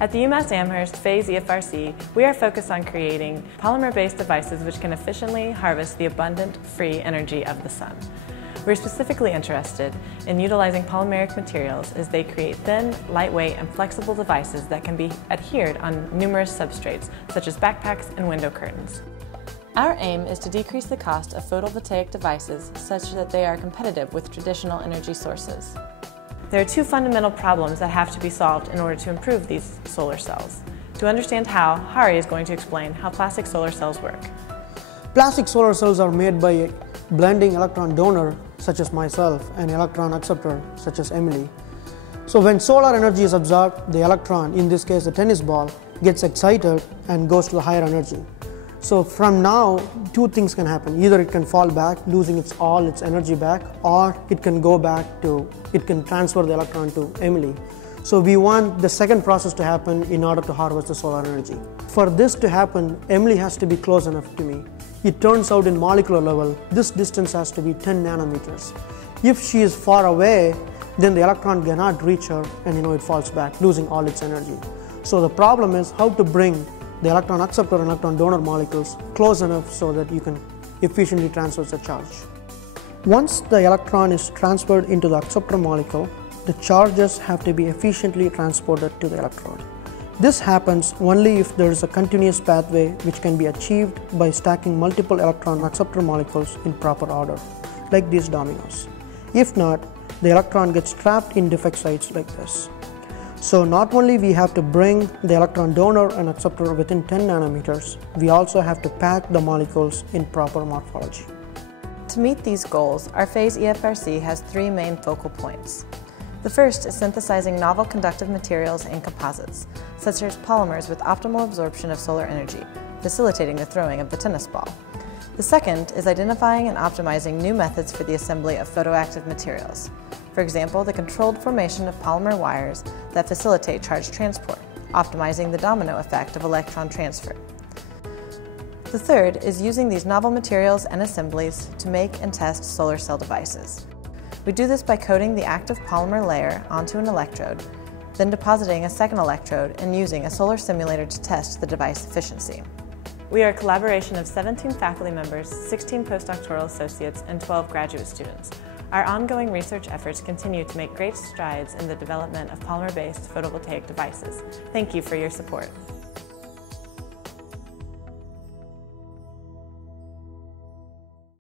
At the UMass Amherst Phase EFRC, we are focused on creating polymer-based devices which can efficiently harvest the abundant, free energy of the sun. We're specifically interested in utilizing polymeric materials as they create thin, lightweight, and flexible devices that can be adhered on numerous substrates, such as backpacks and window curtains. Our aim is to decrease the cost of photovoltaic devices such that they are competitive with traditional energy sources. There are two fundamental problems that have to be solved in order to improve these solar cells. To understand how, Hari is going to explain how plastic solar cells work. Plastic solar cells are made by a blending electron donor, such as myself, and electron acceptor, such as Emily. So when solar energy is absorbed, the electron, in this case the tennis ball, gets excited and goes to the higher energy. So from now, two things can happen. Either it can fall back, losing all its energy back, or it can transfer the electron to Emily. So we want the second process to happen in order to harvest the solar energy. For this to happen, Emily has to be close enough to me. It turns out in molecular level, this distance has to be 10 nanometers. If she is far away, then the electron cannot reach her and it falls back, losing all its energy. So the problem is how to bring the electron acceptor and electron donor molecules close enough so that you can efficiently transfer the charge. Once the electron is transferred into the acceptor molecule, the charges have to be efficiently transported to the electrode. This happens only if there is a continuous pathway which can be achieved by stacking multiple electron acceptor molecules in proper order, like these dominoes. If not, the electron gets trapped in defect sites like this. So not only we have to bring the electron donor and acceptor within 10 nanometers, we also have to pack the molecules in proper morphology. To meet these goals, our Phase EFRC has three main focal points. The first is synthesizing novel conductive materials and composites, such as polymers with optimal absorption of solar energy, facilitating the throwing of the tennis ball. The second is identifying and optimizing new methods for the assembly of photoactive materials. For example, the controlled formation of polymer wires that facilitate charge transport, optimizing the domino effect of electron transfer. The third is using these novel materials and assemblies to make and test solar cell devices. We do this by coating the active polymer layer onto an electrode, then depositing a second electrode and using a solar simulator to test the device efficiency. We are a collaboration of 17 faculty members, 16 postdoctoral associates, and 12 graduate students. Our ongoing research efforts continue to make great strides in the development of polymer-based photovoltaic devices. Thank you for your support.